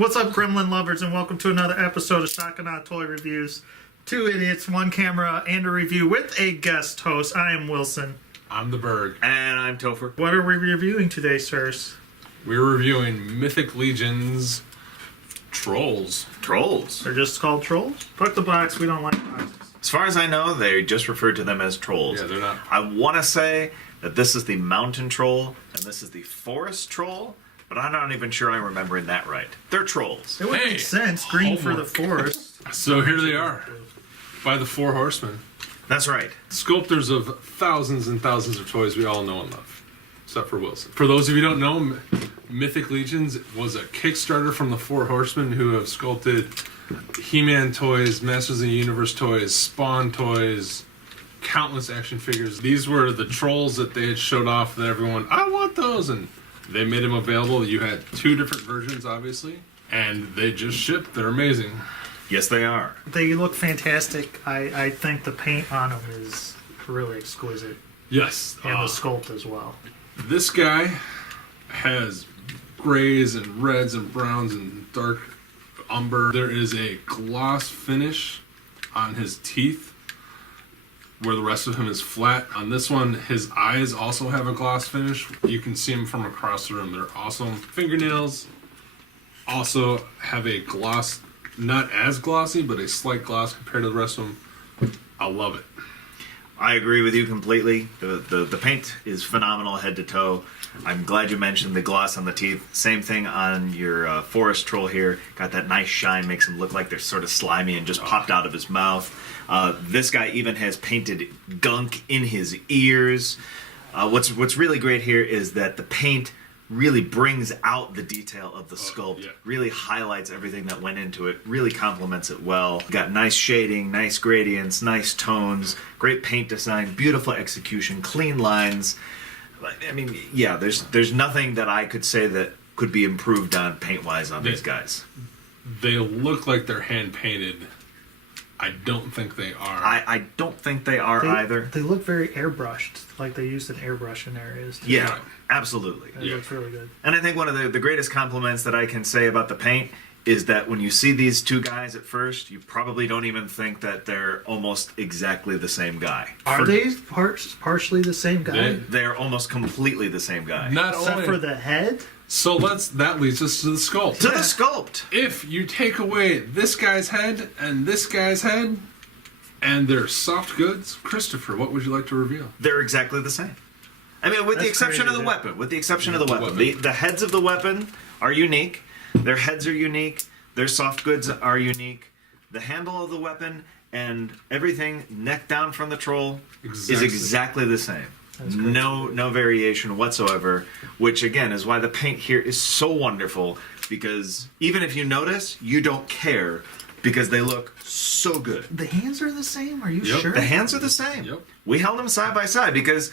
What's up, Gremlin lovers, and welcome to another episode of Shotgun Toy Reviews. Two idiots, one camera, and a review with a guest host. I am Wilson. I'm the Berg. And I'm Topher. What are we reviewing today, sirs? We're reviewing Mythic Legion's Trolls. Trolls. They're just called trolls? Fuck the box, we don't like boxes. As far as I know, they just referred to them as trolls. Yeah, they're not. I want to say that this is the mountain troll and this is the forest troll, but I'm not even sure I'm remembering that right. They're trolls. It would Hey, make sense, green for the homework. forest. So here they are, by the Four Horsemen. That's right. Sculptors of thousands and thousands of toys we all know and love. Except for Wilson. For those of you who don't know, Mythic Legions was a Kickstarter from the Four Horsemen who have sculpted He-Man toys, Masters of the Universe toys, Spawn toys, countless action figures. These were the trolls that they had showed off that everyone, I want those, and they made them available. You had two different versions, obviously, and they just shipped. They're amazing. Yes, they are. They look fantastic. I think the paint on them is really exquisite. Yes. And the sculpt as well. This guy has grays and reds and browns and dark umber. There is a gloss finish on his teeth where the rest of him is flat. On this one, his eyes also have a gloss finish. You can see them from across the room. They're awesome. Fingernails also have a gloss, not as glossy, but a slight gloss compared to the rest of them. I love it. I agree with you completely. The paint is phenomenal head to toe. I'm glad you mentioned the gloss on the teeth. Same thing on your forest troll here. Got that nice shine, makes him look like they're sort of slimy and just popped out of his mouth. This guy even has painted gunk in his ears. What's really great here is that the paint really brings out the detail of the sculpt, really highlights everything that went into it, really complements it well. Got nice shading, nice gradients, nice tones, great paint design, beautiful execution, clean lines. I mean, yeah, there's nothing that I could say that could be improved on paint-wise on these guys. They look like they're hand-painted. I don't think they are. I don't think they are either. They look very airbrushed, like they used an airbrush in areas. Too. Yeah, absolutely. It looks really good. And I think one of the greatest compliments that I can say about the paint is that when you see these two guys at first, you probably don't even think that they're almost exactly the same guy. Are they partially the same guy? They're almost completely the same guy. Not Except only for the head? So that leads us to the sculpt. To the sculpt. If you take away this guy's head and this guy's head, and they're soft goods, Christopher, what would you like to reveal? They're exactly the same. I mean, with the exception of the weapon. With the exception of the weapon. The heads of the weapon are unique. Their heads are unique. Their soft goods are unique. The handle of the weapon and everything neck down from the troll is exactly the same. No variation whatsoever, which again is why the paint here is so wonderful, because even if you notice, you don't care because they look so good. The hands are the same? Are you sure? The hands are the same. Yep. We held them side by side because,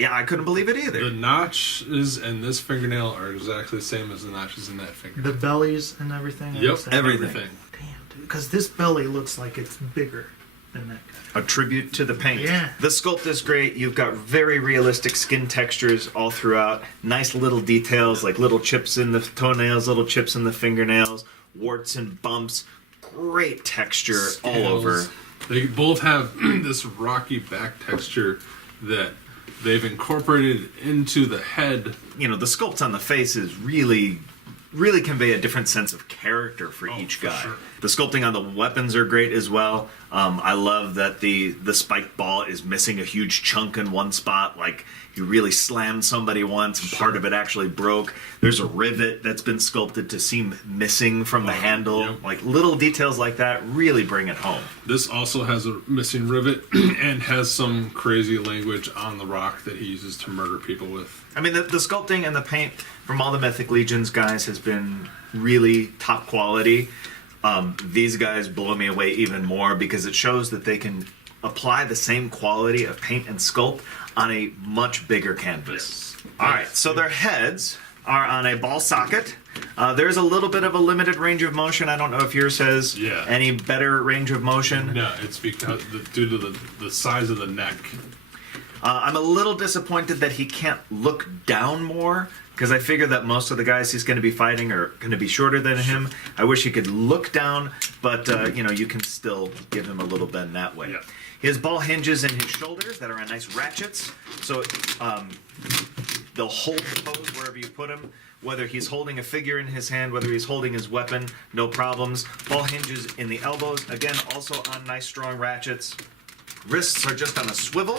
I couldn't believe it either. The notches in this fingernail are exactly the same as the notches in that fingernail. The bellies and everything? Yep, everything. Damn, dude. Because this belly looks like it's bigger than that guy. A tribute to the paint. Yeah. The sculpt is great. You've got very realistic skin textures all throughout. Nice little details like little chips in the toenails, little chips in the fingernails, warts and bumps. Great texture all over. They both have this rocky back texture that they've incorporated into the head. The sculpts on the faces really convey a different sense of character for each guy. Sure. The sculpting on the weapons are great as well. I love that the spiked ball is missing a huge chunk in one spot. Like, you really slammed somebody once and part of it actually broke. There's a rivet that's been sculpted to seem missing from the handle. Yep. Like, little details like that really bring it home. This also has a missing rivet and has some crazy language on the rock that he uses to murder people with. I mean, the sculpting and the paint from all the Mythic Legions guys has been really top quality. These guys blow me away even more because it shows that they can apply the same quality of paint and sculpt on a much bigger canvas. Yes. All right, so their heads are on a ball socket. There's a little bit of a limited range of motion. I don't know if yours has any better range of motion. No, it's because due to the size of the neck. I'm a little disappointed that he can't look down more, because I figure that most of the guys he's going to be fighting are going to be shorter than him. I wish he could look down, but you can still give him a little bend that way. Yeah. His ball hinges in his shoulders that are on nice ratchets, so they'll hold the pose wherever you put him. Whether he's holding a figure in his hand, whether he's holding his weapon, no problems. Ball hinges in the elbows, again, also on nice strong ratchets. Wrists are just on a swivel.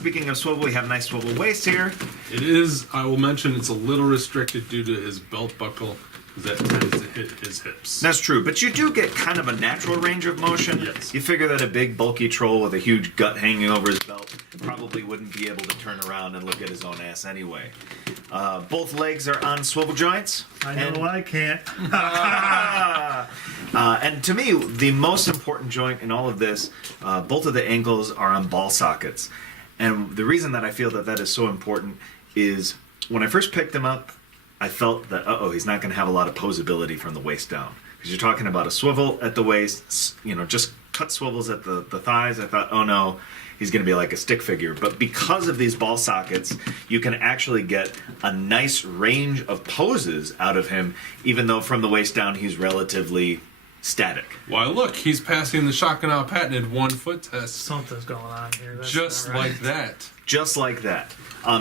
Speaking of swivel, we have a nice swivel waist here. It is, I will mention, it's a little restricted due to his belt buckle that tends to hit his hips. That's true, but you do get kind of a natural range of motion. Yes. You figure that a big, bulky troll with a huge gut hanging over his belt probably wouldn't be able to turn around and look at his own ass anyway. Both legs are on swivel joints. I know I can't. And to me, the most important joint in all of this, both of the ankles are on ball sockets. And the reason that I feel that that is so important is when I first picked him up, I felt that, he's not going to have a lot of posability from the waist down. Because you're talking about a swivel at the waist, just cut swivels at the thighs. I thought, oh no, he's going to be like a stick figure. But because of these ball sockets, you can actually get a nice range of poses out of him, even though from the waist down he's relatively static. Why, look, he's passing the Shakana patented 1 foot test. Something's going on here. That's Just not right. like that. Just like that.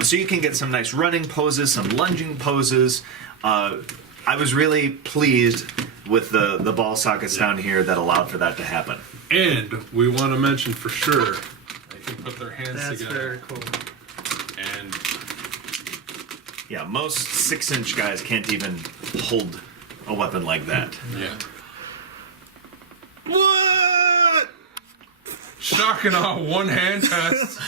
So you can get some nice running poses, some lunging poses. I was really pleased with the ball sockets down here that allowed for that to happen. And we want to mention for sure, they can put their hands That's together. very cool. And Yeah, most 6-inch guys can't even hold a weapon like that. yeah. What? Shakana one hand test.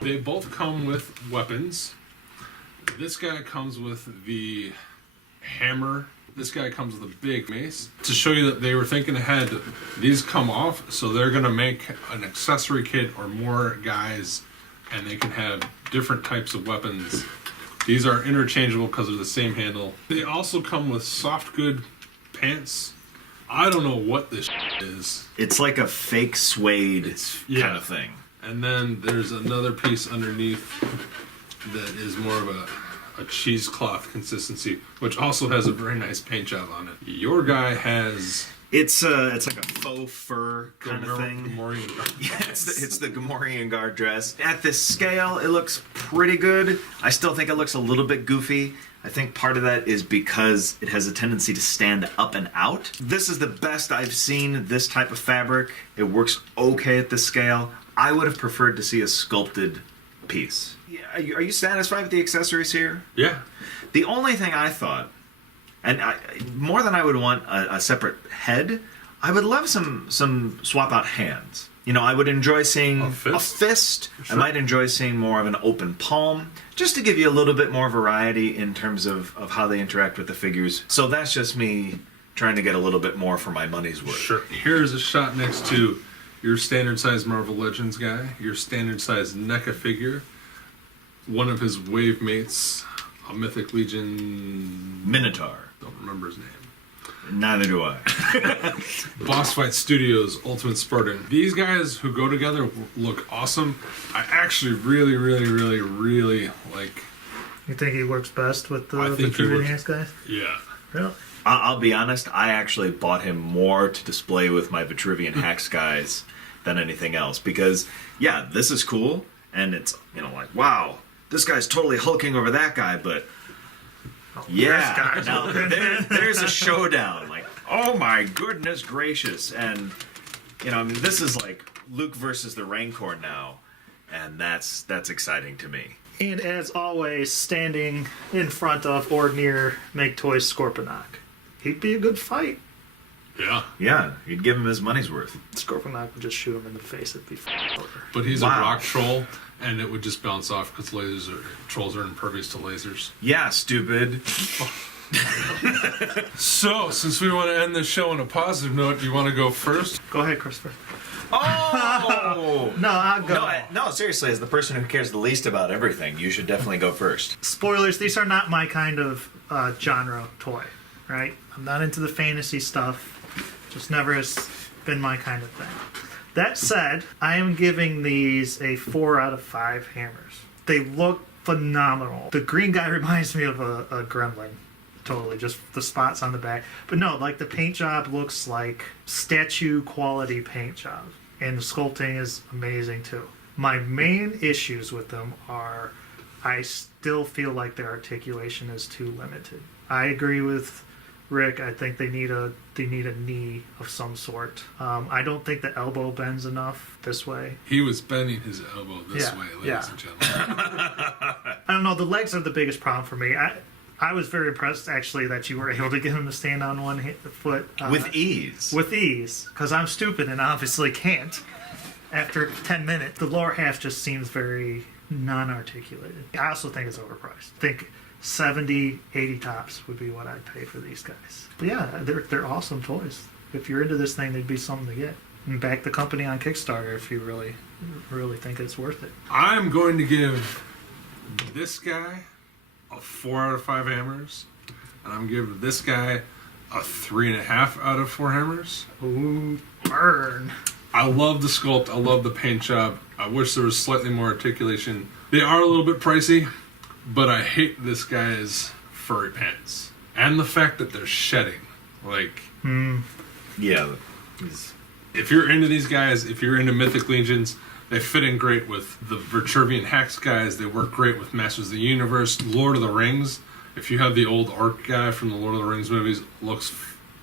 They both come with weapons. This guy comes with the hammer. This guy comes with a big mace. To show you that they were thinking ahead, these come off, so they're going to make an accessory kit or more guys, and they can have different types of weapons. These are interchangeable because they're the same handle. They also come with soft good pants. I don't know what this is. It's like a fake suede yeah. kind of thing. And then there's another piece underneath that is more of a cheesecloth consistency, which also has a very nice paint job on it. Your guy has... It's like a faux fur kind of thing. Gamorrean guard. Yeah, it's the Gamorrean guard dress. At this scale, it looks pretty good. I still think it looks a little bit goofy. I think part of that is because it has a tendency to stand up and out. This is the best I've seen this type of fabric. It works okay at this scale. I would have preferred to see a sculpted piece. Yeah, are you satisfied with the accessories here? Yeah. The only thing I thought, and more than I would want a separate head, I would love some swap out hands. I would enjoy seeing a fist. Sure. I might enjoy seeing more of an open palm, just to give you a little bit more variety in terms of how they interact with the figures. So that's just me trying to get a little bit more for my money's worth. Sure. Here's a shot next to your standard size Marvel Legends guy, your standard size NECA figure, one of his wave mates, a Mythic Legion... Minotaur. Don't remember his name. Neither do I. Boss Fight Studios Ultimate Spartan. These guys who go together look awesome. I actually really, really, really, really like... You think he works best with the I think he Vitruvian works- Hands guys? Yeah. Really? I'll be honest, I actually bought him more to display with my Vitruvian Hacks guys than anything else. Because, yeah, this is cool, and it's, like, wow, this guy's totally hulking over that guy, but... Yeah, this guy's now there's a showdown. Like, oh my goodness gracious. And, this is like Luke versus the Rancor now. And that's exciting to me. And as always, standing in front of or near Make Toys Scorponok. He'd be a good fight. Yeah. Yeah, you'd give him his money's worth. Scorponok would just shoot him in the face. It'd be over. But he's Wow. a rock troll, and it would just bounce off because trolls are impervious to lasers. Yeah, stupid. So, since we want to end the show on a positive note, you want to go first? Go ahead, Christopher. Oh! No, I'll go. No, seriously, as the person who cares the least about everything, you should definitely go first. Spoilers, these are not my kind of genre toy, right? I'm not into the fantasy stuff. Just never has been my kind of thing. That said, I am giving these a 4 out of 5 hammers. They look phenomenal. The green guy reminds me of a gremlin. Totally, just the spots on the back. But no, like the paint job looks like statue quality paint job. And the sculpting is amazing too. My main issues with them are I still feel like their articulation is too limited. I agree with Rick. I think they need a knee of some sort. I don't think the elbow bends enough this way. He was bending his elbow this way, ladies and gentlemen. I don't know. The legs are the biggest problem for me. I was very impressed, actually, that you were able to get him to stand on one foot. With ease. With ease, because I'm stupid and obviously can't. After 10 minutes, the lower half just seems very non-articulated. I also think it's overpriced. I think 70, 80 tops would be what I'd pay for these guys. But yeah, they're awesome toys. If you're into this thing, they'd be something to get. And back the company on Kickstarter if you really think it's worth it. I'm going to give this guy a 4 out of 5 hammers, and I'm giving this guy a 3.5 out of 4 hammers. Ooh, burn. I love the sculpt. I love the paint job. I wish there was slightly more articulation. They are a little bit pricey, but I hate this guy's furry pants and the fact that they're shedding. Like, Yeah. if you're into these guys, if you're into Mythic Legions, they fit in great with the Vitruvian Hex guys. They work great with Masters of the Universe, Lord of the Rings. If you have the old Orc guy from the Lord of the Rings movies, looks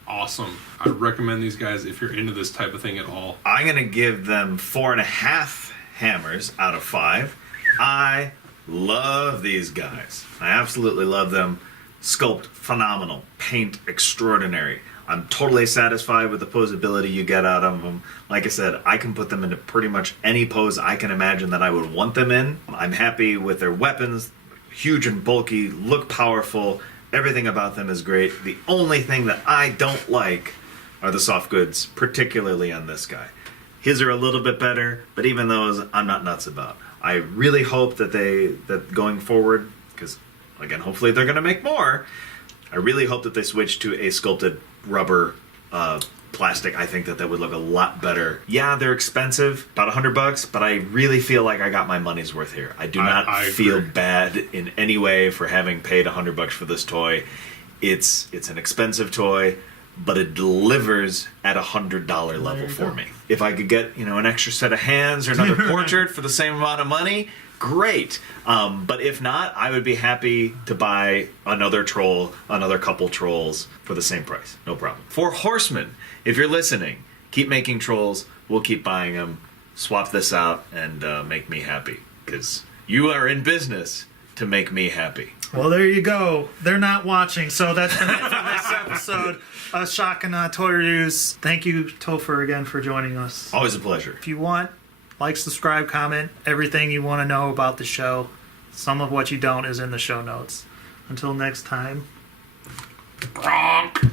awesome. I recommend these guys if you're into this type of thing at all. I'm going to give them 4.5 hammers out of 5. I love these guys. I absolutely love them. Sculpt phenomenal. Paint extraordinary. I'm totally satisfied with the posability you get out of them. Like I said, I can put them into pretty much any pose I can imagine that I would want them in. I'm happy with their weapons. Huge and bulky, look powerful. Everything about them is great. The only thing that I don't like are the soft goods, particularly on this guy. His are a little bit better, but even those I'm not nuts about. I really hope that going forward, because again, hopefully they're going to make more. I really hope that they switch to a sculpted rubber plastic. I think that would look a lot better. Yeah, they're expensive, about $100, but I really feel like I got my money's worth here. I do not feel bad in any way for having paid $100 for this toy. It's an expensive toy, but it delivers at $100 level for me. If I could get an extra set of hands or another portrait for the same amount of money, great. But if not, I would be happy to buy another troll, another couple trolls for the same price. No problem. For Horsemen, if you're listening, keep making trolls. We'll keep buying them. Swap this out and make me happy, because you are in business to make me happy. Well, there you go. They're not watching, so that's been it for this episode of Shotgun Toy Reviews. Thank you, Topher, again for joining us. Always a pleasure. If you want, like, subscribe, comment, everything you want to know about the show. Some of what you don't is in the show notes. Until next time. Gronk.